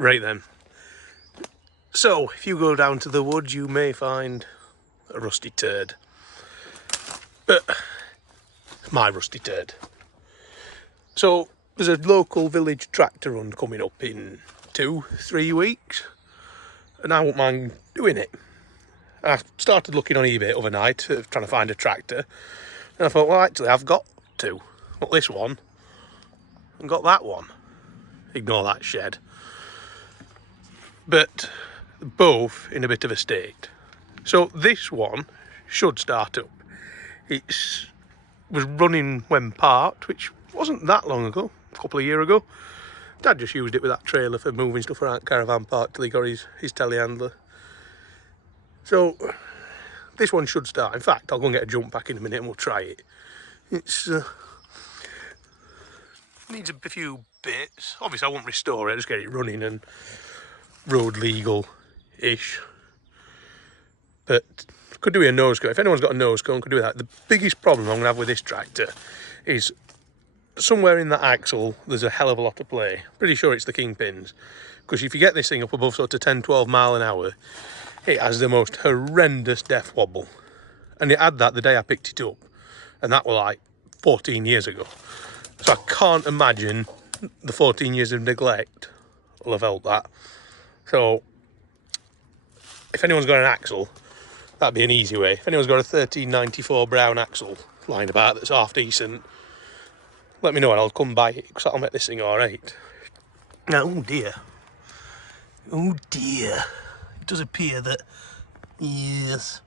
Right then. So, if you go down to the woods, you may find a rusty turd. But, my rusty turd. So, there's a local village tractor run coming up in 2-3 weeks. And I won't mind doing it. I started looking on eBay overnight, trying to find a tractor. And I thought, well, actually, I've got two. Got this one, and got that one. Ignore that shed. But both in a bit of a state. So this one should start up. It was running when parked, which wasn't that long ago, a couple of years ago. Dad just used it with that trailer for moving stuff around caravan park till he got his telehandler. So this one should start. In fact, I'll go and get a jump pack in a minute and we'll try it. It's needs a few bits. Obviously I won't restore it, just get it running and road legal-ish. But could do with a nose cone. If anyone's got a nose cone, could do that. The biggest problem I'm going to have with this tractor is somewhere in that axle there's a hell of a lot of play. Pretty sure it's the kingpins. Because if you get this thing up above sort of 10-12 mile an hour, it has the most horrendous death wobble. And it had that the day I picked it up. And that was like 14 years ago. So I can't imagine the 14 years of neglect will have felt that. So if anyone's got an axle, that'd be an easy way. If anyone's got a 1394 brown axle lying about that's half decent, let me know and I'll come buy it, because that'll make this thing alright. Now, oh dear. Oh dear. It does appear that, yes,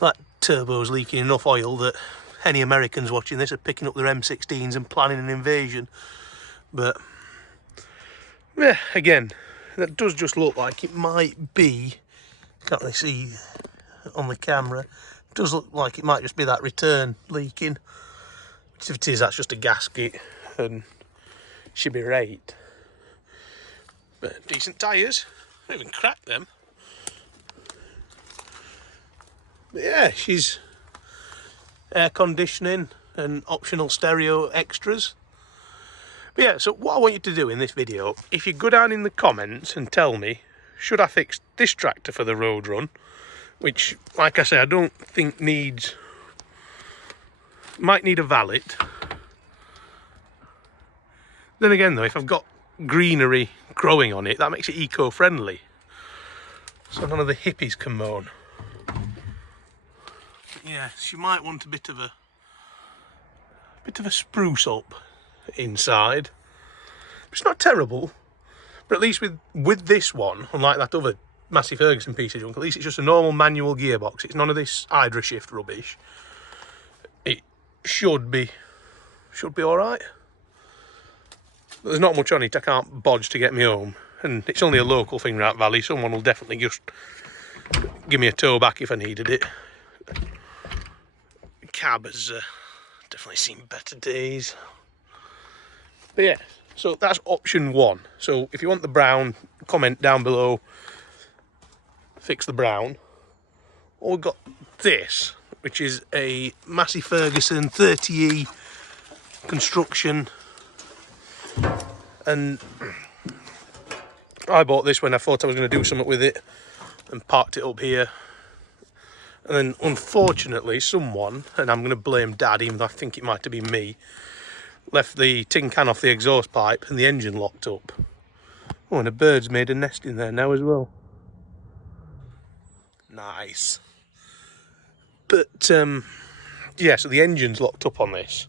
that turbo's leaking enough oil that any Americans watching this are picking up their M16s and planning an invasion. But, yeah, again, that does just look like it might be, can't really see on the camera, it does look like it might just be that return leaking. Which if it is, that's just a gasket and should be right. But decent tyres, not even cracked them. But yeah, she's air conditioning and optional stereo extras. But yeah, so what I want you to do in this video, if you go down in the comments and tell me, should I fix this tractor for the road run, which, like I say, I don't think needs, might need a valet. Then again though, if I've got greenery growing on it, that makes it eco-friendly. So none of the hippies can moan. Yeah, she might want a bit of a spruce up inside. It's not terrible, but at least with this one, unlike that other Massey Ferguson piece of junk, at least it's just a normal manual gearbox. It's none of this Hydra shift rubbish. It should be all right. But there's not much on it. I can't bodge to get me home, and it's only a local thing, Rat Valley. Someone will definitely just give me a tow back if I needed it. Cab has definitely seen better days. But yeah, so that's option one. So if you want the brown, comment down below, fix the brown. Or we've got this, which is a Massey Ferguson 30E construction. And I bought this when I thought I was going to do something with it and parked it up here. And then unfortunately someone, and I'm going to blame Dad even though I think it might have been me, left the tin can off the exhaust pipe and the engine locked up. Oh, and a bird's made a nest in there now as well. Nice. But yeah, so the engine's locked up on this.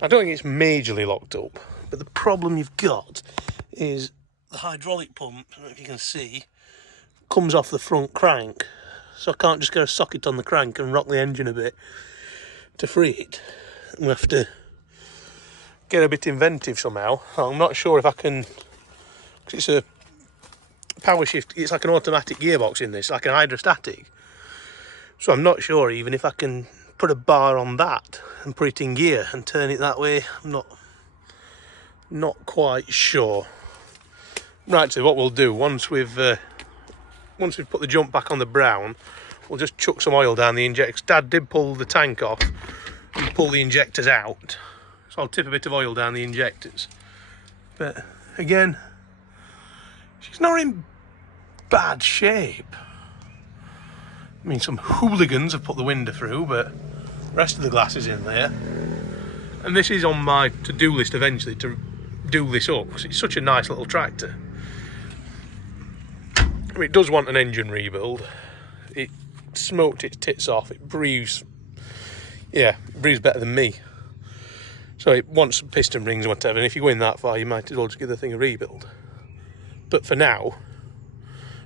I don't think it's majorly locked up, but the problem you've got is the hydraulic pump, I don't know if you can see, comes off the front crank. So I can't just get a socket on the crank and rock the engine a bit to free it. We'll have to get a bit inventive somehow. I'm not sure if I can, because it's a power shift, it's like an automatic gearbox in this, like an hydrostatic. So I'm not sure even if I can put a bar on that and put it in gear and turn it that way. I'm not quite sure. Right, so what we'll do, once we've put the jump back on the brown, we'll just chuck some oil down the injectors. Dad did pull the tank off and pull the injectors out, so I'll tip a bit of oil down the injectors. But again, she's not in bad shape. I mean, some hooligans have put the window through, but the rest of the glass is in there. And this is on my to-do list eventually, to do this up, because it's such a nice little tractor. I mean, it does want an engine rebuild. It smoked its tits off. It breathes, yeah, it breathes better than me. So it wants some piston rings or whatever, and if you go in that far, you might as well just give the thing a rebuild. But for now,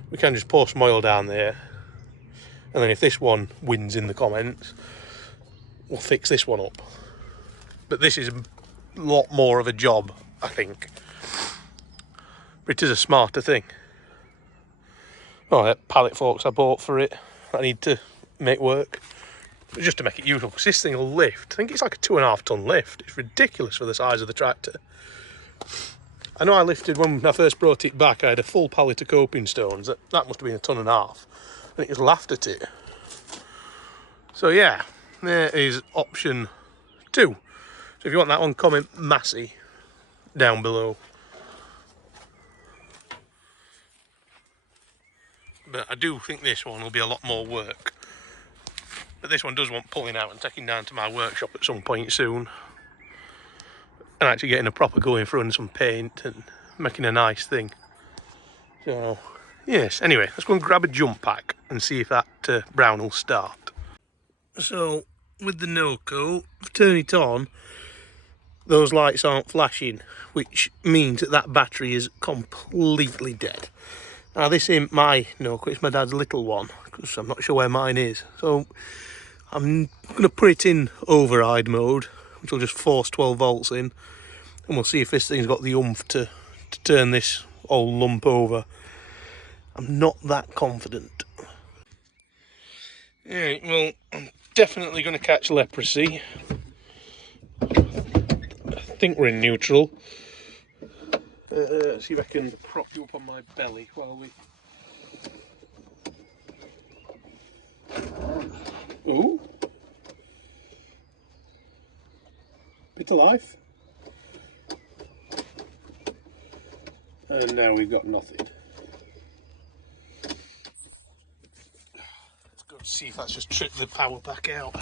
we can just pour some oil down there, and then if this one wins in the comments, we'll fix this one up. But this is a lot more of a job, I think. But it is a smarter thing. Oh, that pallet forks I bought for it, I need to make work. Just to make it useful, because this thing will lift. I think it's like a 2.5 ton lift. It's ridiculous for the size of the tractor. I know I lifted, when I first brought it back, I had a full pallet of coping stones. That must have been 1.5 tons. And it just laughed at it. So yeah, there is option 2. So if you want that one, comment Massey down below. But I do think this one will be a lot more work. But this one does want pulling out and taking down to my workshop at some point soon. And actually getting a proper going through and some paint and making a nice thing. So, yes, anyway, let's go and grab a jump pack and see if that brown will start. So, with the noco, if I turn it on, those lights aren't flashing, which means that that battery is completely dead. Now this ain't my noco, it's my dad's little one, because I'm not sure where mine is. So I'm going to put it in override mode, which will just force 12 volts in, and we'll see if this thing's got the oomph to turn this old lump over. I'm not that confident. Yeah, well, I'm definitely going to catch leprosy. I think we're in neutral. See if I can prop you up on my belly while we... Ooh. Bit of life. And now we've got nothing. Let's go see if that's just tripped the power back out.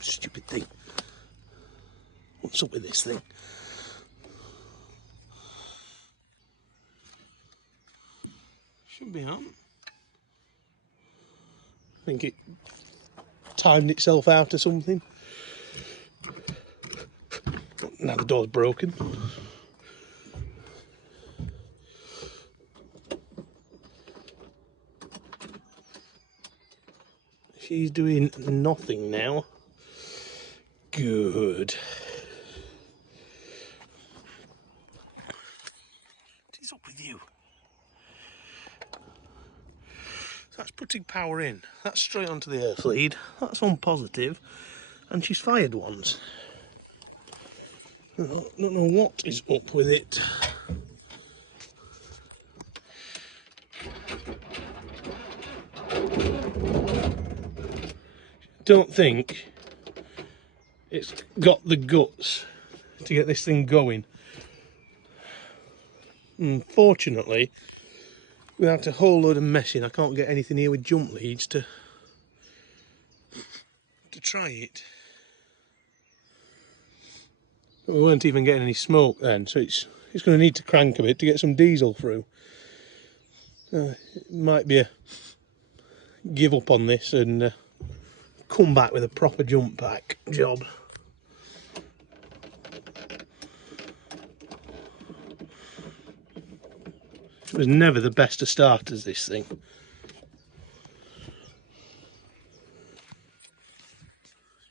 Stupid thing. What's up with this thing? Should be on. I think it timed itself out or something. Now the door's broken. She's doing nothing now. Good. What is up with you? So that's putting power in. That's straight onto the earth lead. That's on positive. And she's fired once. I don't know what is up with it. Don't think it's got the guts to get this thing going. Unfortunately, without a whole load of messing, I can't get anything here with jump leads to try it. But we weren't even getting any smoke then, so it's going to need to crank a bit to get some diesel through. It might be a give up on this and come back with a proper jump pack job. It was never the best of starters, this thing.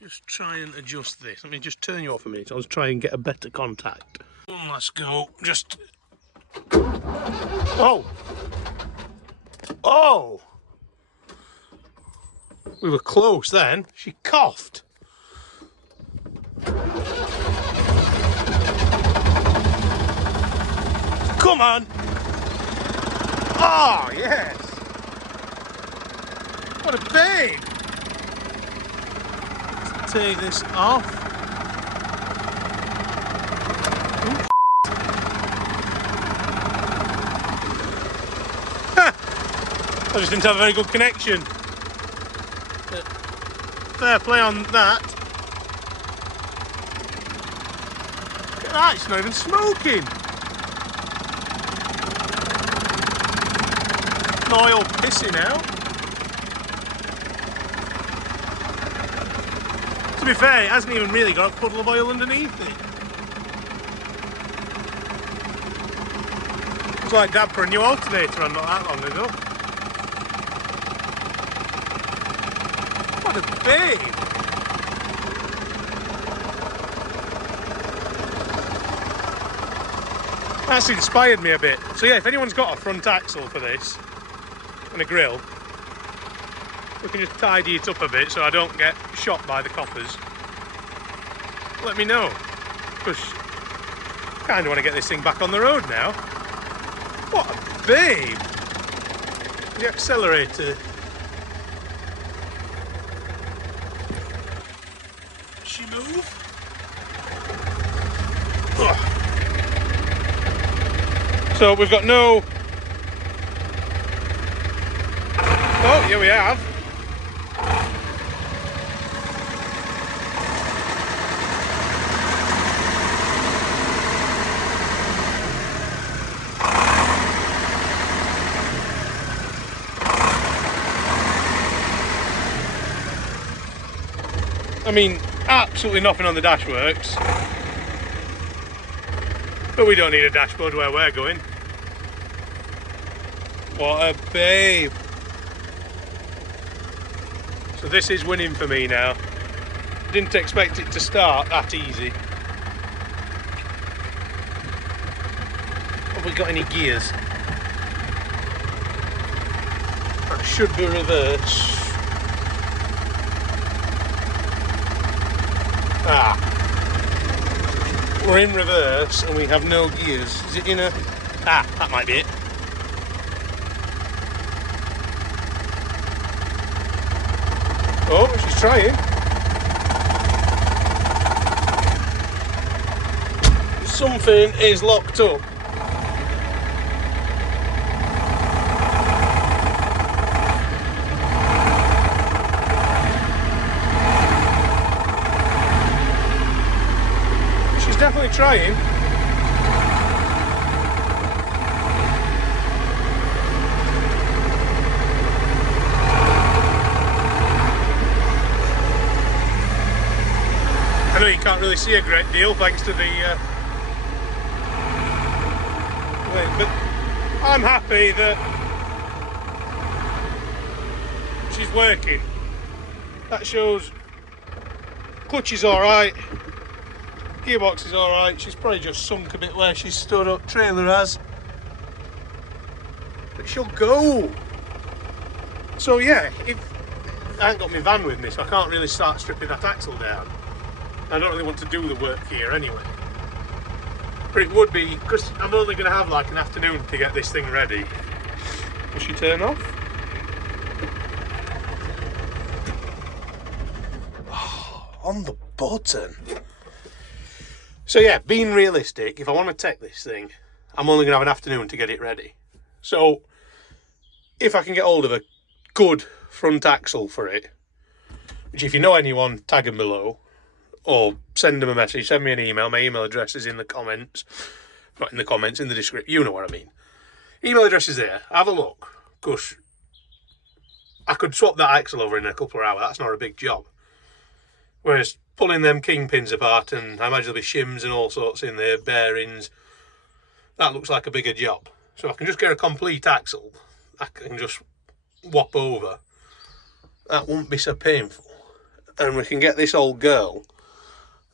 Just try and adjust this. Let me just turn you off a minute. I'll try and get a better contact. One last go. Just... Oh! Oh! We were close then. She coughed. Come on! Oh, yes! What a pain! Let's take this off. I just didn't have a very good connection. But fair play on that. Look at that, it's not even smoking. No oil pissing out. To be fair, it hasn't even really got a puddle of oil underneath it. It's like Dad put a new alternator on not that long ago. What a babe! That's inspired me a bit. So yeah, if anyone's got a front axle for this and a grill, we can just tidy it up a bit so I don't get shot by the coppers. Let me know, because I kind of want to get this thing back on the road now. What a babe! The accelerator. Does she move? Ugh. So we've got no... Oh, here we have. I mean, absolutely nothing on the dash works. But we don't need a dashboard where we're going. What a babe. So this is winning for me now. Didn't expect it to start that easy. Have we got any gears? That should be reverse. Ah. We're in reverse and we have no gears. Is it in a... Ah, that might be it. Oh, she's trying. Something is locked up. She's definitely trying. I know you can't really see a great deal thanks to the but I'm happy that she's working. That shows clutch is alright, gearbox is alright, she's probably just sunk a bit where she's stood up, trailer has, but she'll go. So yeah, if I ain't got my van with me, so I can't really start stripping that axle down. I don't really want to do the work here anyway. But it would be, because I'm only going to have like an afternoon to get this thing ready. Will she turn off? Oh, on the button. So yeah, being realistic, if I want to take this thing, I'm only going to have an afternoon to get it ready. So if I can get hold of a good front axle for it, which if you know anyone, tag them below. Or send them a message, send me an email. My email address is in the comments. Not in the comments, in the description. You know what I mean. Email address is there. Have a look. Because I could swap that axle over in a couple of hours. That's not a big job. Whereas pulling them kingpins apart, and I imagine there'll be shims and all sorts in there, bearings, that looks like a bigger job. So I can just get a complete axle. I can just whop over. That won't be so painful. And we can get this old girl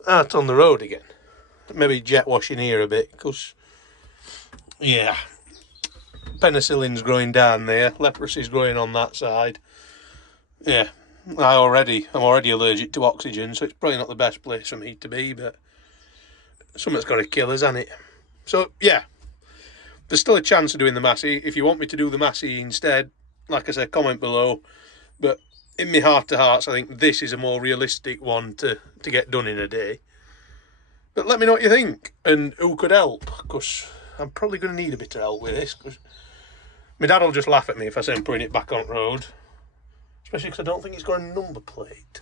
out on the road again. Maybe jet washing here a bit, because yeah, penicillin's growing down there, leprosy's growing on that side. Yeah, I'm already allergic to oxygen, so it's probably not the best place for me to be, but something's got to kill us, hasn't it? So yeah, there's still a chance of doing the Massey. If you want me to do the Massey instead, like I said, comment below. But in my heart to hearts, I think this is a more realistic one to get done in a day. But let me know what you think and who could help, because I'm probably going to need a bit of help with this, because My dad will just laugh at me if I say I'm putting it back on road. Especially because I don't think it's got a number plate.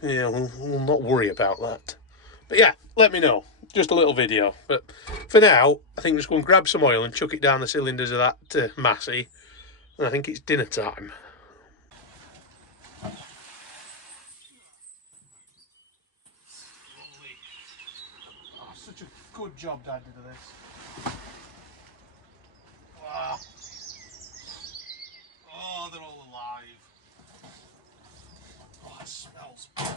Yeah, we'll not worry about that. But yeah, let me know. Just a little video. But for now, I think I'm just going to grab some oil and chuck it down the cylinders of that Massey. And I think it's dinner time. Lovely. Oh, such a good job Dad did of this. Wow. Oh, they're all alive. Oh, it smells. Oh,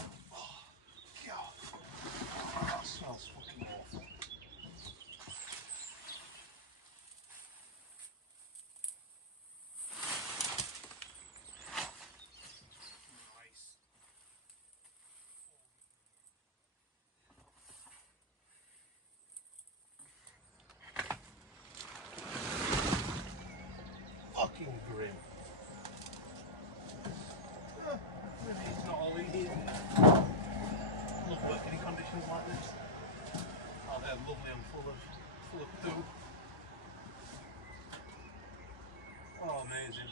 God. That smells fucking awful. Nice. Fucking grim. Maybe it's not all easy. Love working in conditions like this. Oh, they're lovely and full of poo. Oh, amazing.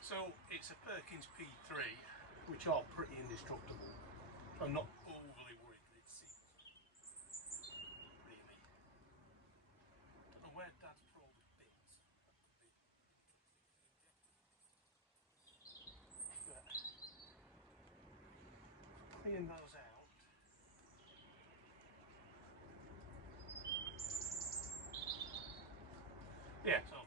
So it's a Perkins P3, which are pretty indestructible. I'm not overly worried that it's sealed. Really. Don't know where Dad's put all the bits. But clean those out. Yeah, so